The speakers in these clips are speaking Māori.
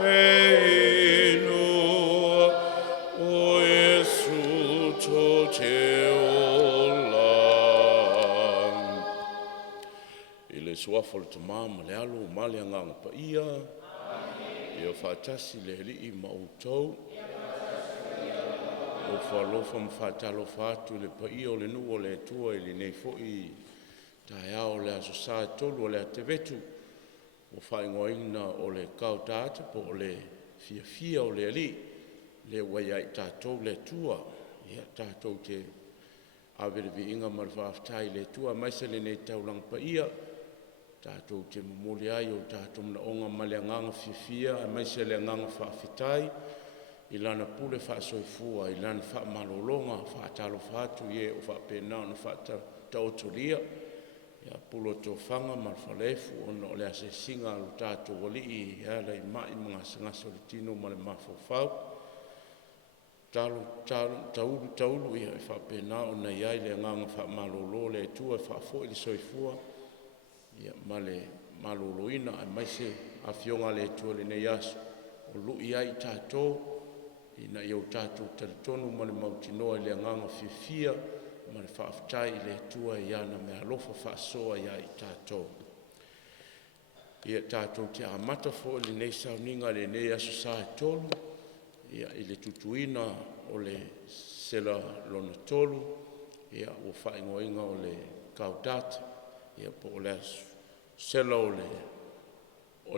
whenua o Iesu tō te ola. I le suafa le tamama le alo ma le anganga pa ia. Ia whaatasi le li i mautou. O whalofa mwhatalo whātu le pa ia o le nu o le tua i le nei fo i tae ao le aso sa tolu o le ate vetu. O whaingoina o le kautata po o le fia o le li. Le wai ai tātou le tua. Ia tātou te awerevi inga marwhaftai le tua. Maise le nei taulang pa ia. Tātou te mamole ai o tātou mna onga male anganga fia. Maise le anganga whawhitai. I lana pule whaasoifua, i lana whaamalolonga, whaatalo whātu ie o whaapena o na whaatautoria. Ia pulo tō whanga marwhalefu o no le ase singa alu tātou wali i hea i mai mga sangasa o le tino ma le mawhawhau. Taulu ia i whaapena o na iai le nganga whaamalolo le tua i whaafo i le soifua. Ia ma le maloloina a maise a fionga le tua le nei aso. O lui ai tātou. Ina iau tātou taritonu ma le mautinoa i le anganga fia ma le whaaftai le tua i ana me alofa whaasoa ia i tātou. Ia tātou te amata fo i le nei sauninga le nei aso sa e tolu. Ia i le tutuina o le sela lona tolu. Ia o whaingoinga o le kautata. Ia po o le sela o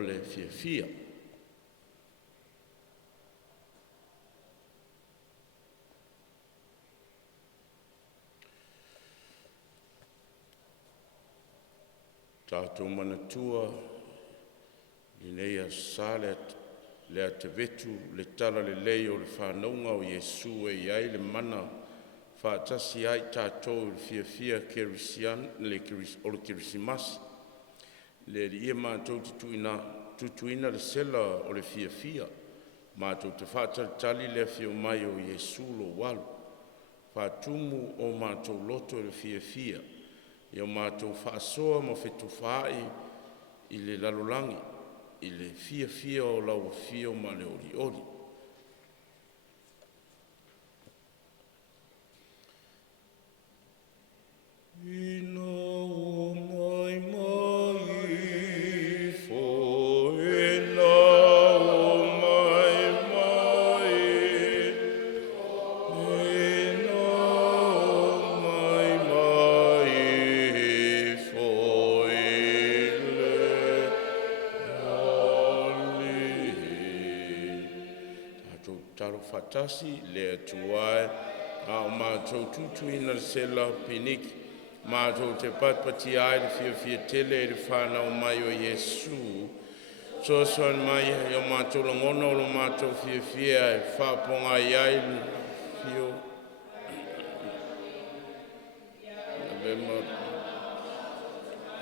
le fia. Tātou manatua, i nei a salet, le te vetu, le tala le lei o le whanaunga o Iesu e iai le mana, whaatasi ai tātou le fia kerisian, o le kerisimas, le ia mātou tutuina le sela o le fia, mātou te whaatalitali le fia mai o Iesu lo walu, whaatumu o mātou loto le fia, ia mātou whaasoa mo whetu whaai i le lalolangi, i le fia o lau fia o ma le ori. Ina o mai fo ina o mai ina o mai fo ile ali. Tātou taro whatasi le atuai a o mātou tutuina sela piniki. Mātou te patpati ai le fia tele le whanau mai o Iesu. Sosoan mai o mātou langono o mātou fia e whaponga iai fio.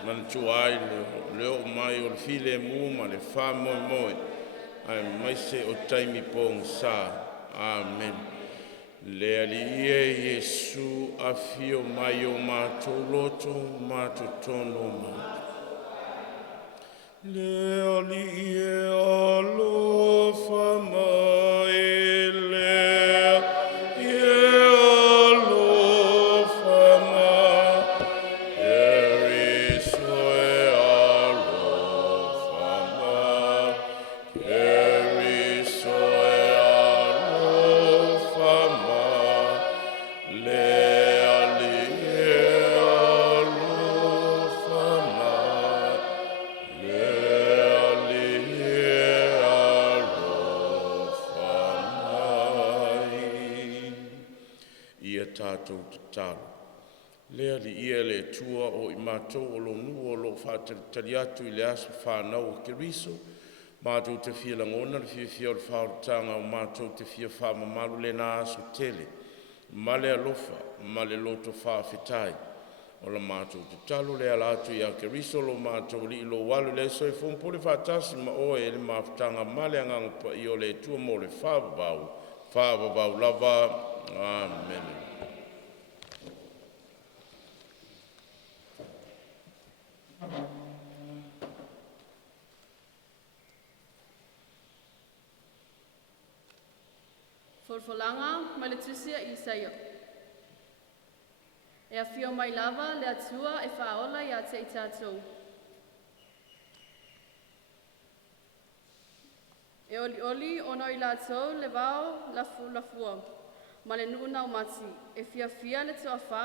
Mantu ai leo mai o le file ma le wha moi. Ai mai se o taimi pong sa. Amen. Le alie Iesu a fio mai o mātou loto, mātou tono mātou. Le alie alofa mai le alofa mai erisoe alofa mai erisoe alofa mai le alie alofa mai le alie alofa mai ia tātou te talo. Lea li ia le tua o i mātou o lo nu o lo whātari atu i le aso whānau o Keriso. Mātou te fia langona le fia o le whaotanga o mātou te fia whamamalu le nā aso tele. Ma le alofa, ma le loto whawhitai. O la mātou te talo le ala atu i a Keriso lo mātou li ilo walu le soi whumpole whātasi ma oe le mawhitanga ma le anganga pa i o le tua mo le whawabau lava. Amen. Folfolanga mai le tusia i saio. E a fio mai lava le atua e whaola i a te i tātou. E oli oli ono i lātou le vao la fua. Ma le nuna o mati. E fia le toa wha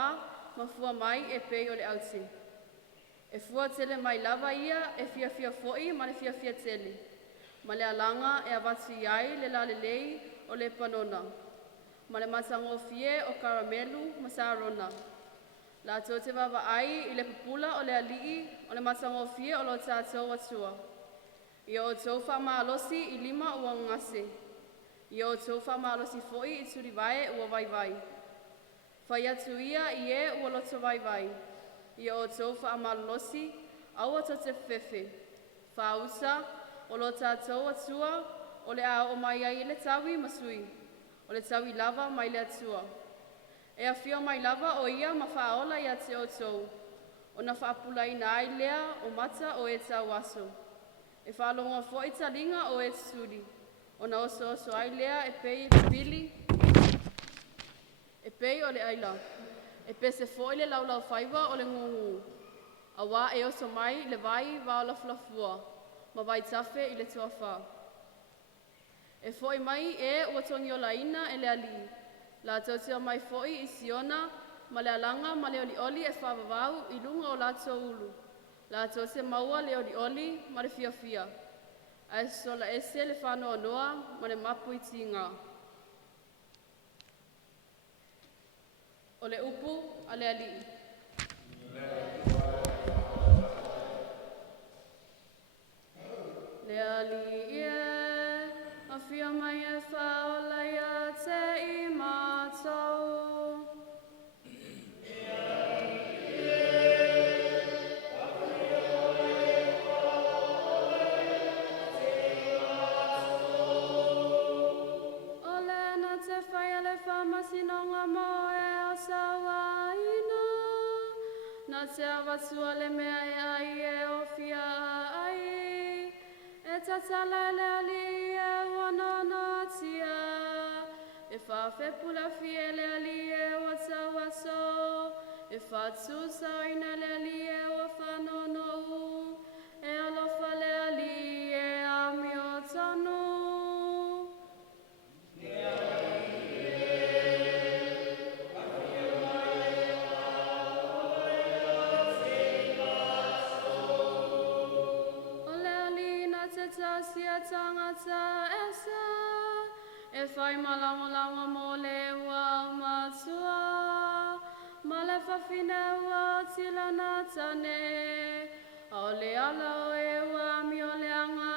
ma fua mai e pei o le auti. E fua tele mai lava ia e fia foi ma le fia tele. Ma le alanga e avatu iai le la lei o le panona. Ma le matango fie o karamelu ma sarona. La tō te wawa ai i le pupula o le alii o le matango fie o lo tātou atua. Ia o tō wha maalosi i 5 ua ngase. Ia o tō wha maalosi foi i turi vai ua vai. Whai atu ia i e ua loto vai. Ia o tō wha maalosi au ato te fefe. Wha usa o lo tātou atua o le a o mai ai le tawi masui. O le tawi lava mai le atua. E a fio mai lava o ia ma whaola ia te o tōu. O na whaapula ina ai lea o mata o e tau aso. E whaalonga fo i talinga o e suri. O na oso ai lea e pei pili. E pei o le aila. E pese fo i le laulau whaiwa o le ngungu. A wā e oso mai le vai wā la flafua. Ma vai tafe i le tua wha. E fo i mai e ua tongi o laina e le ali. La tautia mai foi i siona, ma le alanga ma le oli e whawawau i lunga o lato ulu. La tautia maua le oli ma le fia. A e sola ese le whanoa noa ma le mapu i tinga. O le upu a le ali. Le ali a fia mai e whaola ia te i mātou. Ole na te whai ale whamasinonga mo e o sawaina. Na te awatua le mea e ai e o fia ai. E tatala le ali e wanona tia. E whawhepula fie le ali e wa tawaso. E whatusa ina le ali e wa whanono u. E alofa le ali e ami o tonu. Sia tangata esa e whai malanga mo le ua matua ma le whawhine ua tilana tane o le ala o e ua mi o le anga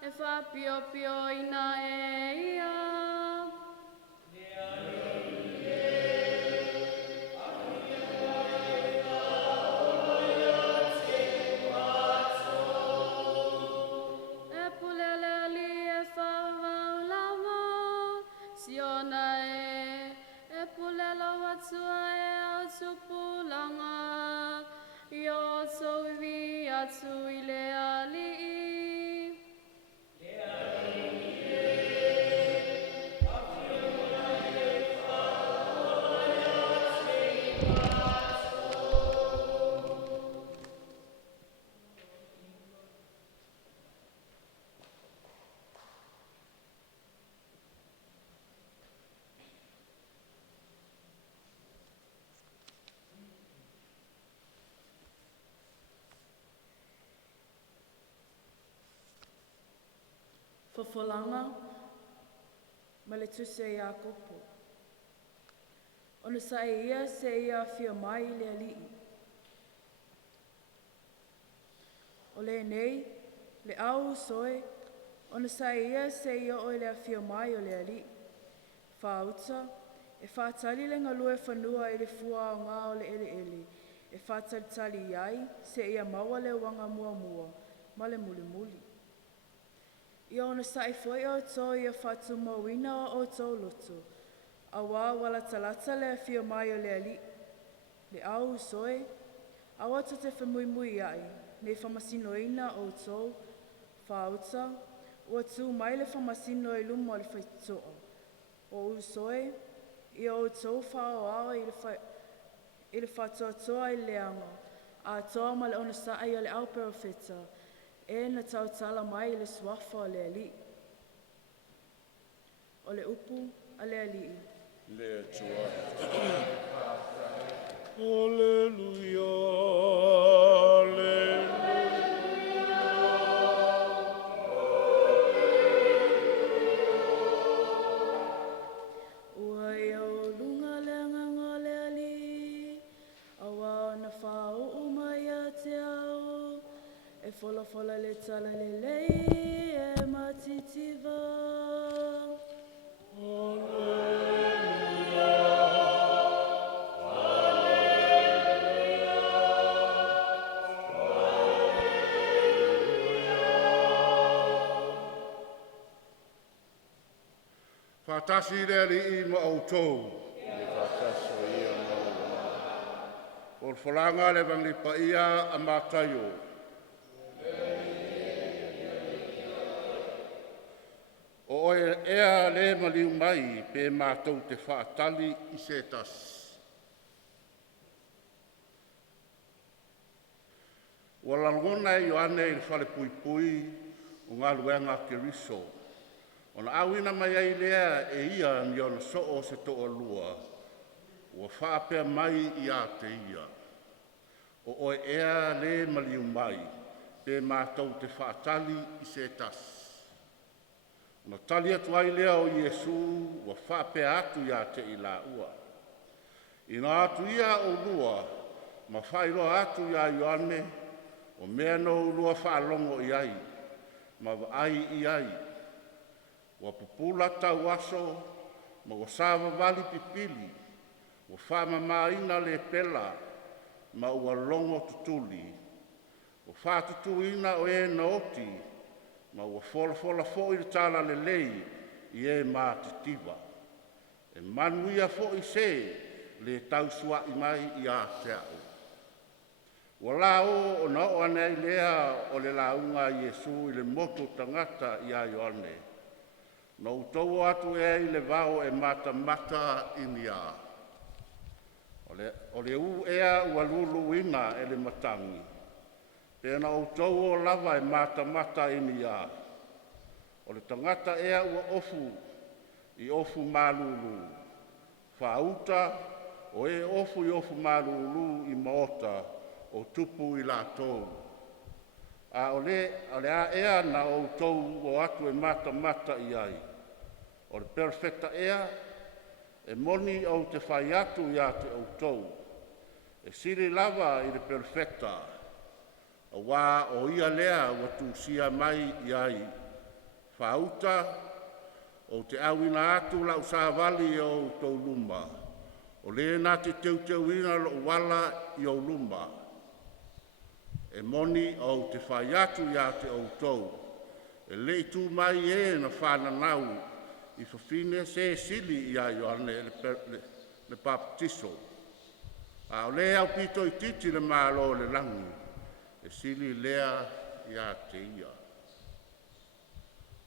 e whapio ina e ia. Tupulanga yo so vi atu ile ali Fofolanga ma le tuse ia kopo. Ona sa ia se ia fia mai le alii. O le nei, le au soe, ona sa ia se ia o le fia mai o le alii. Whauta, e whaatali le ngalue whanua e le fua o ngā o le ele. E whaatali iai se ia maua le wanga mua, ma le muli. Ia ona sai foi o tō ia whatu mawina o tō loto. A wā wala talata le fia mai o le ali. Le au soe, awa to te whamui ai, ne whamasinoina o tō, whauta, ua tū mai le whamasino i lumo le whaitoa. o usoi, I o tau whaoao I le whatoatoa I leanga, a toa ma le ona saai o le au perofeta, e na tau tala mai I le swafa o le ali. O le upu a le ali. Le atua. Alleluia, Ua o lunga le nganga le ali, awa na whao umai a te au, e fola le tala le lei e matitiva. Fatasi le ali I ma autou. le whataso ia maua. O le whalanga le vangi pa ia a mātaio. O oe ea le maliu mai pe mātou te whaatali I se tasi. Ua lalongona I Ioane I le whale pui pui o ngā luenga ke riso. Ona awina mai ai lea e ia ni ona soo se toa lua. Ua whaapea mai I a te ia. O oe ea le maliu mai pe mātou te whaatali I se tasi. Ona tali atu ai lea o Iesu ua whaapea atu ia te I la ua. Ina atu ia o lua ma whairoa atu ia Ioane o mea no lua whaalongo I ai ma ai I ai. Ua pupula tau aso, ma ua sawa wali pipili, ua whamamaina le pela, ma ua longo tutuli. Ua whatutuina o e na oti, ma ua fola fo I tala le lei I e mātitiva. E manuia fo I se le tau sua I mai I a te au. Ua la o na o anei lea o le launga Iesu I le moto tangata I a Ioane. Na utou atu e I le vao e mata I ni a. O le u ea ua lulu ina e le matangi. Pena utou o lava e mata I ni a. O le tangata ea ua ofu I ofu malulu. Whauta o e ofu I ofu malulu I maota o tupu I lātou. A o le a ea na o utou o atu e mata I ai. O le perfecta ea, e moni au te whai atu ia te outou. E siri lava I le perfecta, a wā o ia lea ua tūsia mai I ai. Whauta, o te awina atu la usawali o outou luma. O le na te teuteuina lo wala I o luma. E moni au te whai atu ia te outou. E le tu mai e na whananau, I fafine se sili I a Ioane le baptiso. A o le au pito I titi le malo le langi, e sili lea I a te ia.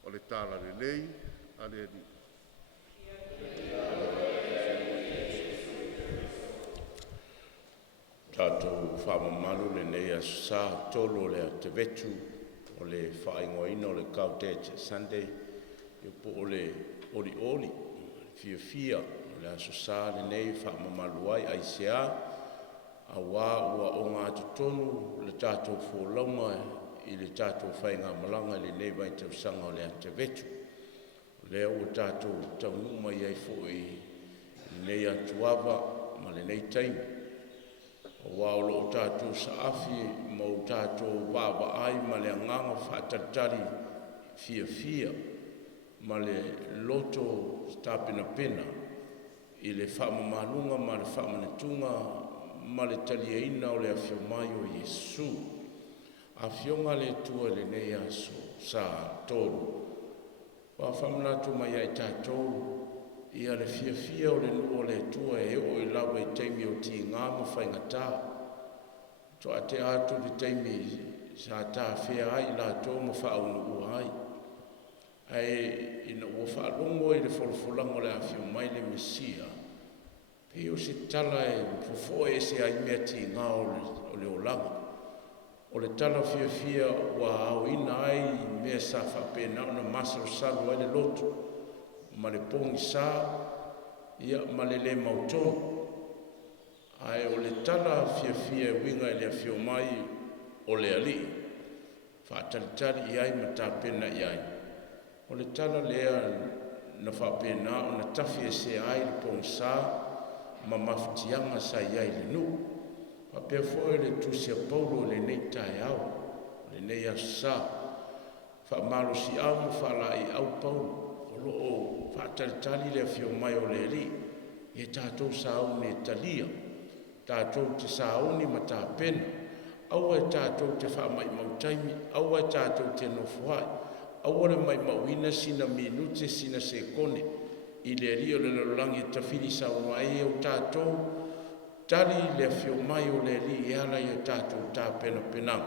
O le tala le lei, a le di. Tātou whamamalu le nei a sa tolo le te vetu o le whaingoina o le Gaudete Sunday i po o le oli fia le aso sa le nei whamamalu ai aisea a wā ua o ngā tutonu le tātou fōlaunga I le tātou whainga malanga le nei vai tau sanga o le te vetu le o tātou tau numa I ai fo I nei atuava ma le nei taimi o wāolo o tātou saafi ma o tātou baba ai ma le anganga whātatari fia ma le loto stapina pena I le whamamanunga ma le whamanatunga ma le taliaina o le awhio mai o Iesu. Awhionga le tua le nei aso sa tolu. Wa whamanatu mai ai tātou Ia le fia o le lua le tua e o I lawa I teimi o ti ngā mawhaingata. To a te atu le teimi sa tā whea ai la tō mawhaunu ua ai. ai ina ua whaalongo i le wholofolango le awhio mai le Mesia. Pei o se tala e fofo e se ai mea ti ngā o le olanga. O le tala fia wa au ina ai mea sa whapena o na masaro salu ai le lotu. Ma le pongi sa, ia ma le mautono. Ai o le tala fia winga i le awhio mai o le ali. Whaatalitari i ai ma tāpena i ai. O le tala lea na whapena o na tafi e se ai le pongi sa, ma mafutianga sa i ai le nu. Papea fōi le tusia Paulo le nei tai au, le nei asu sa. Whaamalo si au ma whala i au Paulo. O lo o whaatalitari le awhio mai o le ali. E tātou sa au ne talia. Tātou te sa au ni ma tāpena. Aua e tātou te whaamai mautaimi. Aua e tātou te nofuai. Aua le mai mauina sina minute sina sekone. I le rio le lorangi e tawhiri sa unwa e o tātou. Tari le awhio mai o le li e ala i o tātou tāpena penang.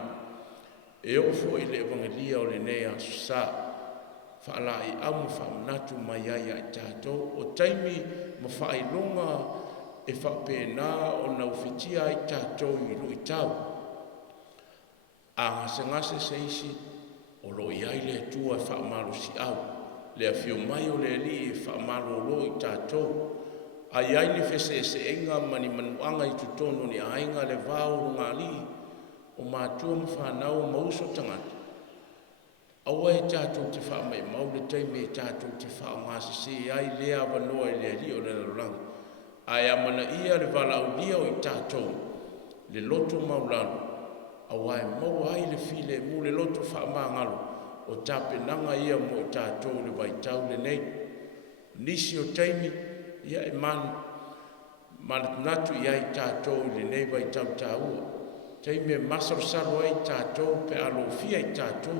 E ofo i le evangelia o le nei asu sa. Whaala i amu whamanatu mai ai ai tātou. O taimi ma whailonga e whapena o na uwhitia i tātou i lui tau. A ngase se isi o lo i ai le tua e whaamalo si au. Le awhio mai o le li e whaamalo lo i tātou. Ai ai ni whese se enga mani manuanga i tutono ni ainga le vau ngā li o mātua mwhanau mauso tangata. Aua e tātou te whaamai mau le taime e tātou te whaamase se ai lea wanoa i le li o le laranga. Ai amana ia le walau lia o i tātou le loto maulano. Awa e mau ai le file mu le loto whaamangalo o tāpenanga ia mo i tātou le waitau le nei. Nisi o taimi ia e manatu ia i tātou le nei waitau tāua. Taimi e masaro saro ai tātou pe alofia i tātou.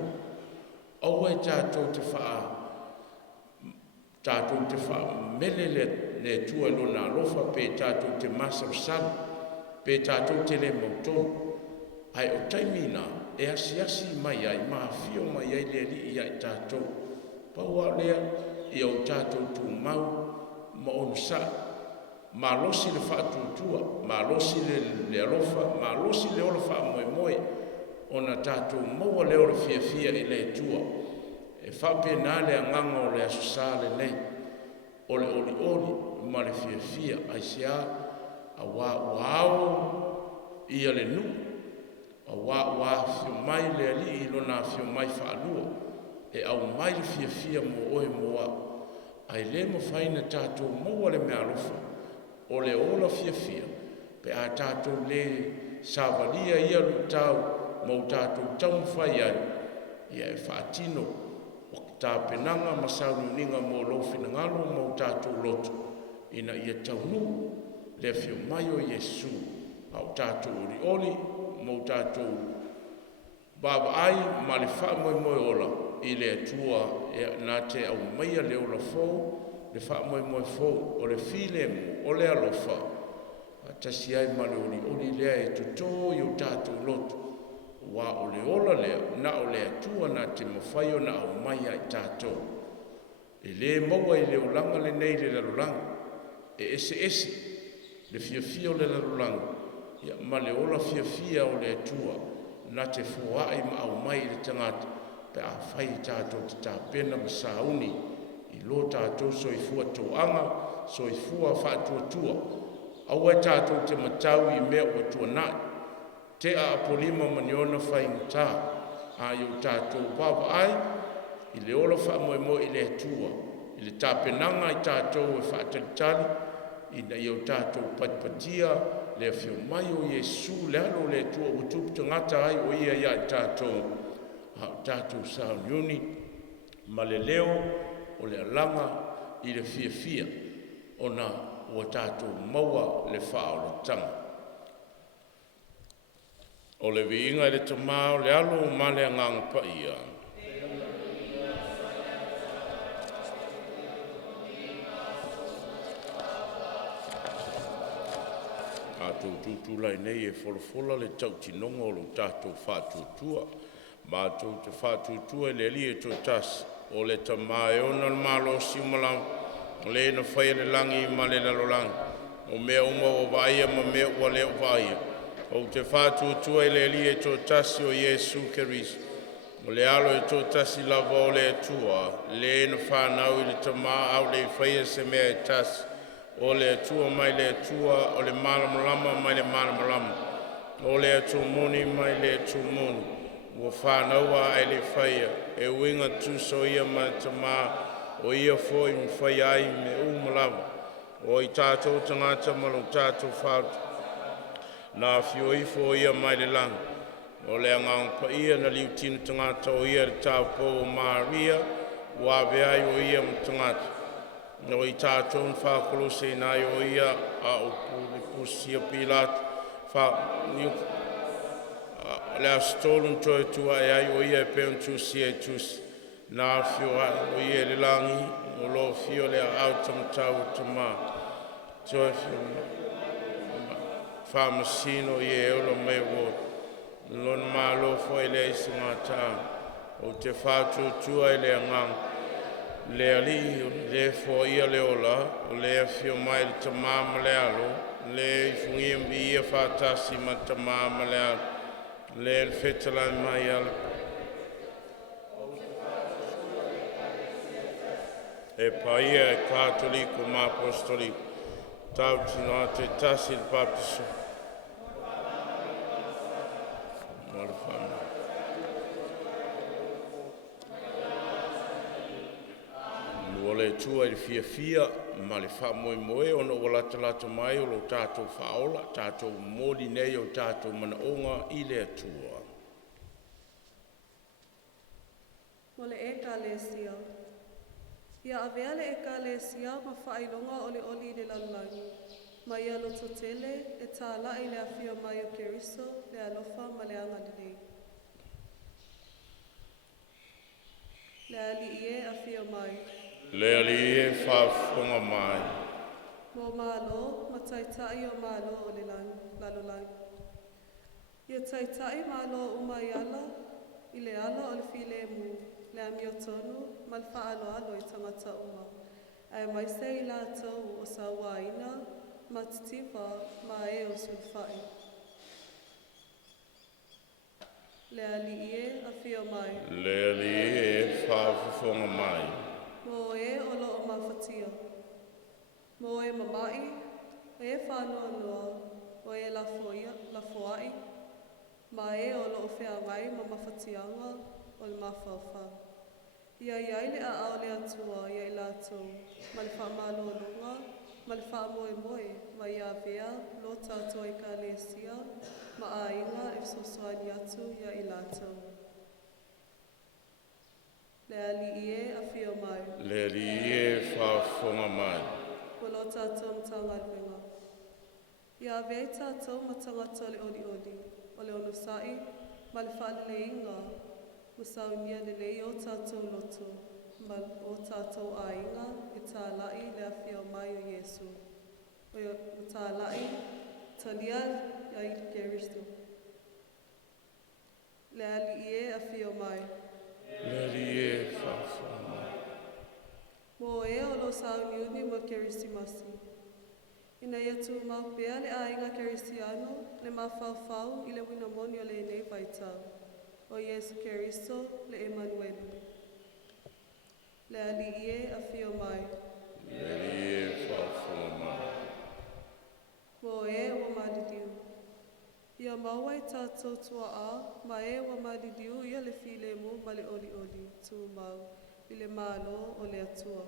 Aua e tātou te wha mele le tua lona alofa pe tātou te masaro saro pe tātou te le mautono. Ai o taimina e asi mai ai mafio mai ai le li i ai tātou. Paua lea i au tātou tu mau ma onu sa. Ma losi le whaatutua, ma losi le alofa, ma losi le ola wha moe. Ona tātou maua le ola fia i le tua. E whapena le anganga o le asusa le nei. O le oli ma le fia ai sea a wao ia le nu. A wā fio mai le ali i lona fio mai whaalua. E au mai le fia mo oe moa. Ai le mo whaina tātou maua le mea alofa. O le ola fia. Pe a tātou le sāwalia ia lutau mau tātou tamu whai ai. Ia e whaatino. O tā penanga masaununinga mo lofina ngalo mau tātou loto. Ina ia taunu le fio mai o Yesu. Au tātou oli. Mau tātou baba ai ma le wha moe ola i le atua nā te au maia le ola fau le wha moe fau o le file mo o le alofa tasi ai ma le oli lea e tuto i o tātou loto wa o le ola lea na o le atua nā te mawhai o na au maia i tātou e le maua i le olanga le nei le larolanga e ese le fia o le larolanga ia ma le ola fia o le atua na te fuaai ma au mai le tangata pe a whai tātou te tāpena ma sauni i lo tātou soifua toanga, soifua whaatuatua. Aua tātou te matau i mea o tuanai. Te a apolima maniona whai ngata a iu tātou papa ai i le ola wha i le atua. I le tāpenanga i tātou e whaatalitali i na iu tātou patipatia le fio mai o Yesu le alo le tua o tupu tangata ai o ia i tātou sa unioni ma le leo o le alanga i le fia o na o tātou maua le wha o le tanga. O le viinga i le tamao le alo ma le angang pa ia. Tātou tūtulai nei e wholofola le tau tinonga o lo tātou whātutua. Mātou te whātutua e le li e tō tas o le tamae ona le malo siumala le na whaia le langi ma le lalolangi o mea uma o vaia ma mea ua leo vaia o te whātuatua i le li e tō tasi o Iesu Keriso o le alo e tō tasi lava o le atua le na whanau i le tama au le whaia se mea e tasi o le atua mai le atua o le malamalama mai le malamalama o le atua moni mai le atua moni ua whanaua ai le whaia e uinga tuso ia ma tama o ia foi mi whaia ai me umalawa o i tātou tangata malo tātou whautu na fio ifo ia mai le lang o le angang pa ia na liu tinu tangata o ia le tāpo o Maria ua veai o ia mo tangata no i tātou n whakolo se nai o ia a o pusia pilat le astolun toi tua e ai o ia e peon tusi e tusi na fio o ia le langi o lo fio le au tamatau tama toi fio Famasino ye olo me wo lon malo fo ele singata o te fatu tua ele ngang le ali le fo ia le ola o le fio mai le tamama le alo le fungi mbi ia fatasi ma tamama le alo le fetala mai alo e paia e katolico ma apostolico tau tino te tasi il baptiso le tua i fia ma le wha moe ona o lata mai o lo tātou whaola, tātou mōli nei o tātou mana onga i le atua. Mo le ekalesia. Ia avea le ekalesia ma whailonga o le oli le lalangi. Ma ia loto tele e tāla i le awhia mai o Keriso le alofa ma le angalilei. Le ali ie awhia mai. Le ali e whaafonga mai. Mō mālo, ma taitai o mālo o le lalolangi. Ia taitai mālo umai ala, i le ala o le file mu, le amio tonu, ma le whaalo alo i tangata uma. Ai mai se i lātou o sa waina, ma titipa, ma e o sulfai. Le ali ie a whio mai. Le ali e whaafonga mai. Mo e o loo mawhatia. Mo e mamai, e whanua noa, o e lafoai, ma e o loo whea ngai ma mawhatianga o le mawhawha. Ia iai le a ao le atua ia i lātou, ma le whaamaloalonga, ma le whaamoe ma ia vea, lo tātou i ka lesia, ma a inga e sosoani atu ia i lātou. Le ali ie a whio mai. Le ali ie whaafonga mai. Walo tātou mtanga alwenga. Ia vei tātou matangata le oli, o le ono sai, ma le whaale le inga, musaunia le lei o tātou loto, ma o tātou a inga, e tā lai le a whio mai o Iesu. O tā lai, talia ia i Keristo. Le ali ie a whio mai. Le ali e whaafonga mai. Mo e o lo sauniuni mo Kerisimasi. Ina ia tu mau pea le ainga Kerisiano, le mawhawhau i le winamoni o le nei vaitau. O Iesu Keriso le Emanuelu. Le ali ie a whio mai. Le ali e whaafonga mai. Mo e o malidiu. Ia mawai tātou tua a, ma e o malidiu ia le file mu ma le oli, tu mau. I le malo o le atua.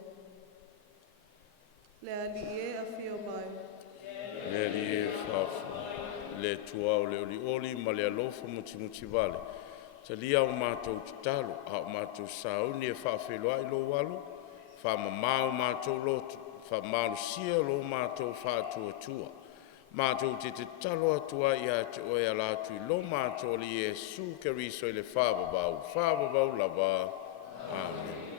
Le ali e a whio mai. Le ali e whaafonga. Le tua o le oli ma le alofa muti vale. Ta lia o mātou te talo, a o mātou sauni e whaawhelua i lo walo, whaamamau mātou lotu, whaamalu sia lo mātou whaatua. Mātou te talo atua i a te oe alatu i lo mātou li Iesu Keriso i le whaababau lava. Amen.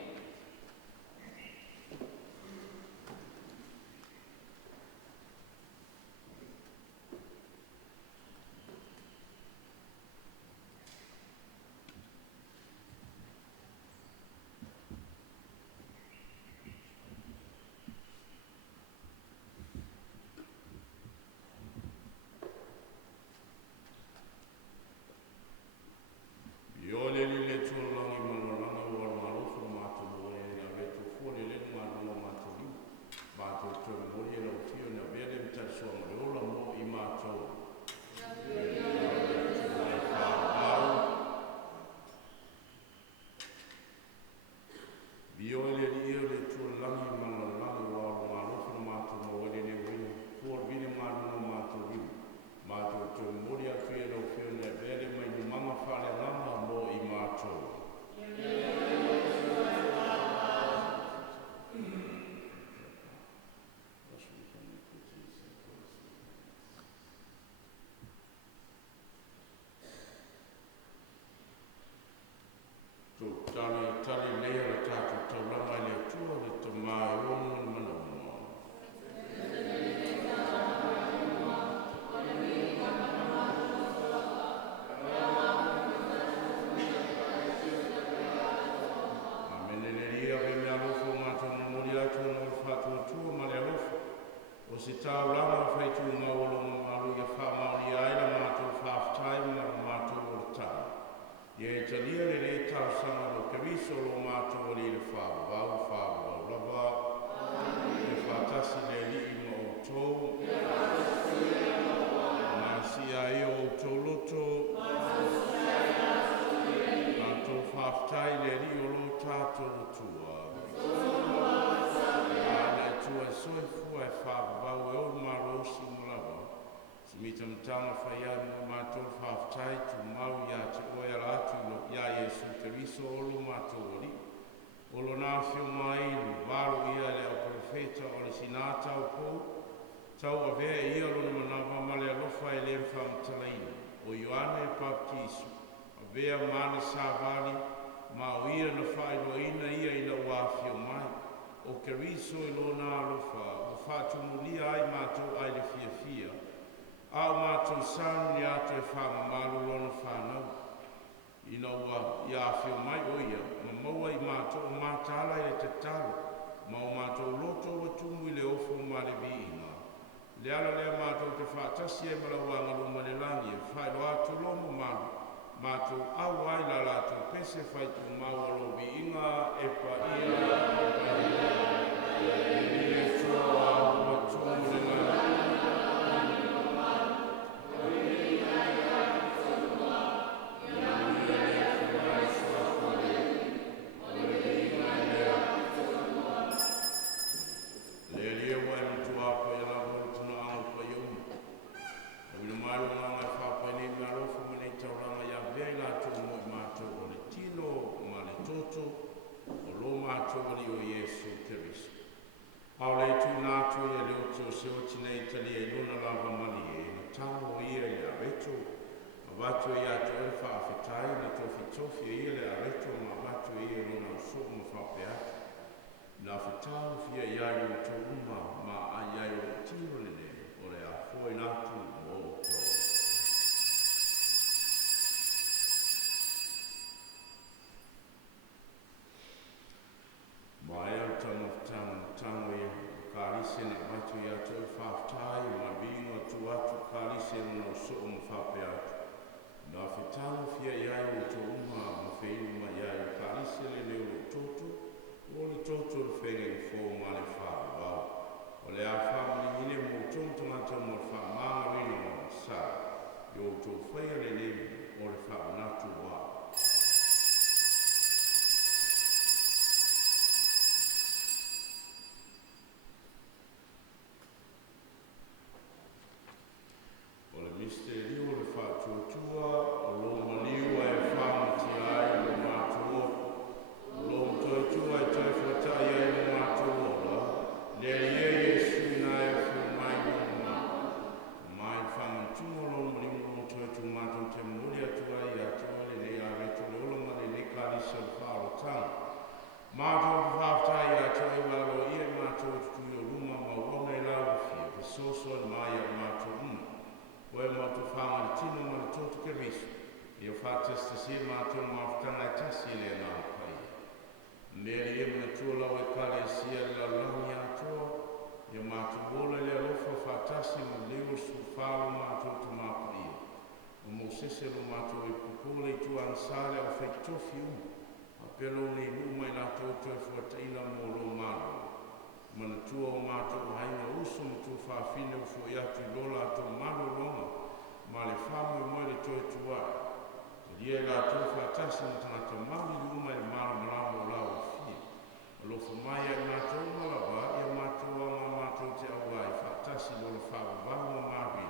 se taulanga whai tu ngā walonga maru ia wha mauri aira mātou whaafitai ma mātou o tau. Ia e talia le re tau sanga lo keriso lo mātou o le whaavau lava. E whaatasi le li i ma o tau. Nā si ai o tau loto. Mātou whaafitai le li o lo tātou tua. Tua soe fua e whaavau e o marosi mlawa. Si mi tamtanga whaia mo mātou whaaftai tu mau ia te oe rātu lo ia Jesu Keriso olo mātou ori. Olo nā whio mai nu varo ia le au profeta o le sinata o kou. Tau a vea ia lo na manawa male alofa e le whaamtalaina. O Ioane e Baptisu. A vea mana sāvali ma o ia na whaeloina ia ina ua whio mai. O Keriso e lona alofa, o whaatumulia ai mātou ai le fia. Au mātou sānu ni ato e whaamamalu lona whanau. Ina ua ia whio mai o ia, ma maua i mātou o mātala e te talo, ma o mātou loto wa tumu i le ofo ma le viina. Le ala lea mātou te whaatasi e malawanga lo manelangi e whaelo atu lomo malu. Mātou au ai la lātou pese whaitu maua lo viinga e pa ia. Watu ia te ore whaafetai na tofi ia le areto ma watu ia lona uso ma whapeatu. Na whetau fia iai o tō uma ma a iai o tino lene o le a fwoi natu o tō. Mai au tango ia kārise na watu ia te ore whaafetai ma bingo tu atu kārise na uso ma whapeatu. Na whetau fia iai o tō uma ma whainu ma iai o kārise le leo o tōtu, o le tōtu le whenga i fō ma le whaavau. O le a whaamani mine mo tōntangata mo le whaamanga rino o sa, i o tō whaia le leo o le whaanatu wā. O le misteri o le whaatuatua, o lo maniwa e whaamati ai lo mātua. O lo mtoitua e tai whatai ai lo mātua. Le lia Jesu na e whu mai o ma. Mai whamantunga lo maniwa lo mtoitua mātua te muri atua i atua le nei a reto le ola mani ne kārisa le whaarotanga. Mātua whaatai i atua i walo ia mātua tutu o ruma ma wana i lau fia. Visoso na mai a mātua una. Oe mātou whaamari tino ma le tōtu Keriso. I o whaatestasi mātou mawhitanga e tasi le nā pai. Neri e mana tuolau e kare sia la langi atoa. I o mātou wola le alofa whaatasi ma leo su whalo mātou tu māpai. O Mosese lo mātou e pukule i tu ansare o whaitofi A pelo nei numa i nā tōtu e fuataina mō lo mātou. Mana tua o mātou o hainga uso ma tu whaafine o fo i atu i lola atu maro ronga, ma le whamu e moe le toi tua. Te lia la tu whaatasi na tangata mauri uma i mara maramo o lau fia. O lo whamai e mātou malawa, i mātou a mātou te awa i whaatasi lo le whaavavangu a maari.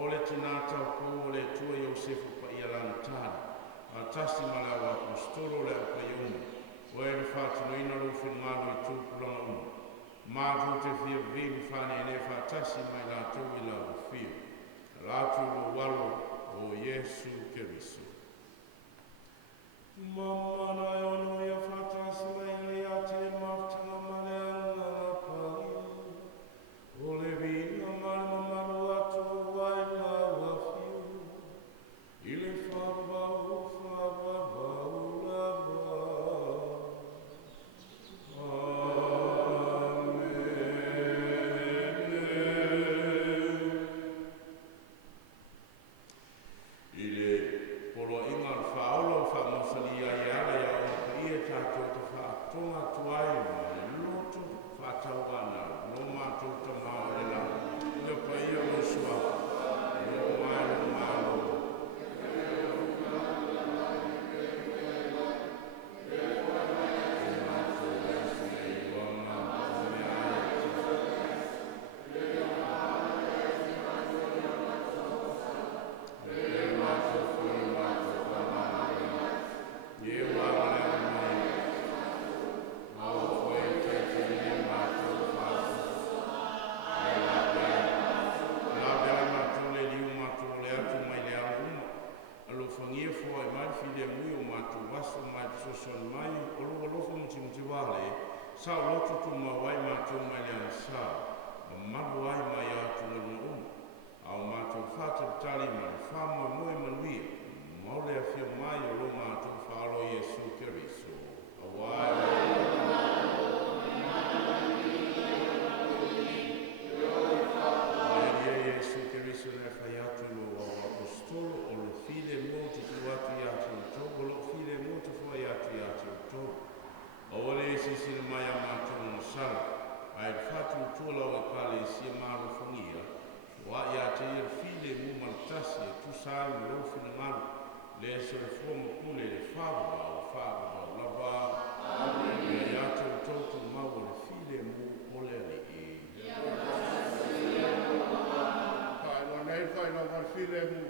O le tinata o kou o le tua i o sefo pa i alana tāna. A tasi malawa apostolo le apa i uma. O e le whaatinoina lo whenngano i tūpuranga uma. Mātou te whia vini whane e ne whaatasi mai lātou i lau whia. Lātou o walo o Jesu Keriso. Mamana e ono ia whaatasi mai le a te maftanga male anga pai. O le vina male mamaru atu wai lau a whiu. I le whaavau lava. Amen. sal lo fina ngalu le so le fo mo kule le fa lava le ya to ma wo le file mo ole le e fa no file mo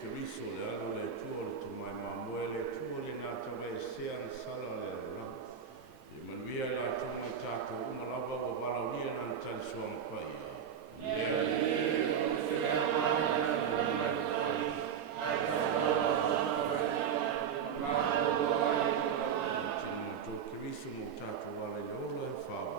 Keriso le alo le tua le tumai mamue le tua le nga tawe sean sala le rang. I manuia la tumai tātou umalawa wa walaunia nang tali suang paia. Tino Keriso mo tātou wale le ola e whawa.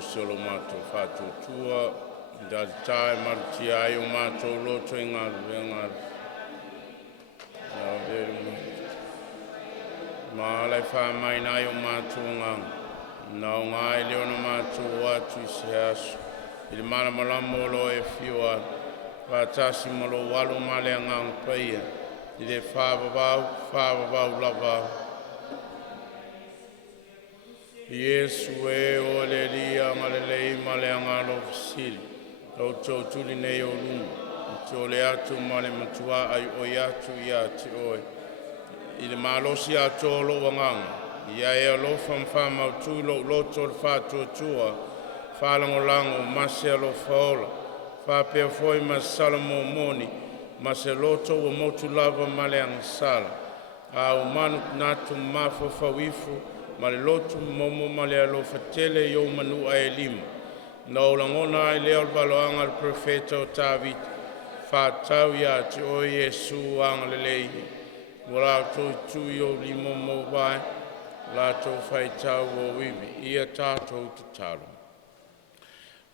Solo mato fatu tua dal tai marti ai o mato loto ingal vengal na veru ma la fa mai na o mato ngang na ngai le no mato atu seas il mala malamo lo e fiwa fa tasi molo walu male ngang paia ile fa ba lava Yesu e o le lia ma le lei ma le angalo fisili. Tau tau tuli nei o lungu. Tio le atu ma le matua ai o atu i ati oe. I le malosi atu o lo wanganga. Ia e lo famfama o tui lo loto le fatu tua. Falango lango mase lo faola. Fa pe foi ma salamo moni. Ma se loto o motu lava ma le ansala. A umanu natu mafo fawifu. Ma le lotu momo ma le alo fatele yo manu a elima. Na o langona ai leo baloanga al profeta o David. Fa tau ia te o Yesu anga le lei. Wala to tu yo limo mo vai. La to fai tau o wibi. Ia tato te talo.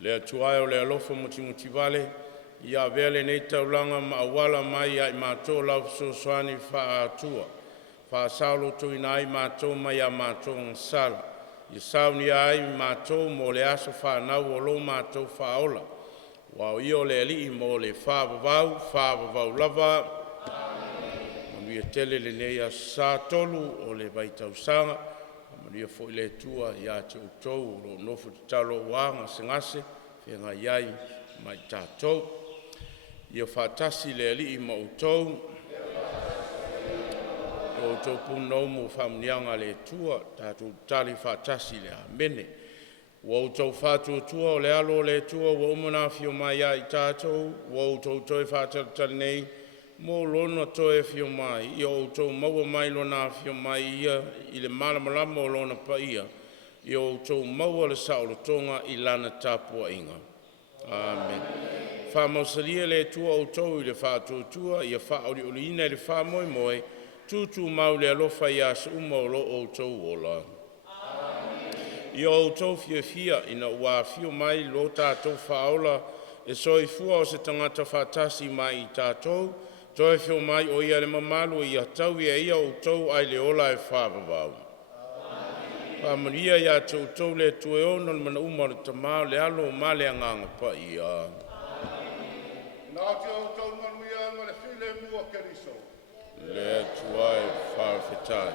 Le atuai o le alofa muti vale. Ia vele nei taulanga ma awala mai ai mato lau sosoani fa atua. Fa saulo tu inai mato mai a mato sala. I sauni ai mato mo le aso fa nau o lo mato fa ola. Wa io le li mo le fa vau lava. Mia tele le nei a sa tolu o le vai tausanga. Mia foi le tua ia te utou lo nofu talo wanga sengase fenga iai mai tatou. Ia fatasi le li mo utou. O tō puno mo whamnianga le tua, tātou tali whatasi le mene. Wau tau whātua tua o le alo le tua, wau mona whio mai ai tātou, wau tau toi whātari nei, mō lona toi whio mai, ia o tau maua mai lona whio mai ia, i le malamalama o lona pa ia, ia o tau maua le saolo tonga i lana tāpua inga. Amen. Whamausalia le tua o tau i le whātua tua, ia whaori uliina le whamoe moe, tutu mau le alofa ia se umaulo o tau ola. Ia o tau fia ina ua fio mai lo tātou whaola e soi fua o se tangata whatasi mai i tātou, toi fio mai o ia le mamalu i atau ia o tau ai le ola e whāpavau. Whamaria ia tau le tue ono le mana umaru tamau le alo ma le anganga pa ia. Nā te o tau manuia ma le while mua keriso. Le tuai whawhetai.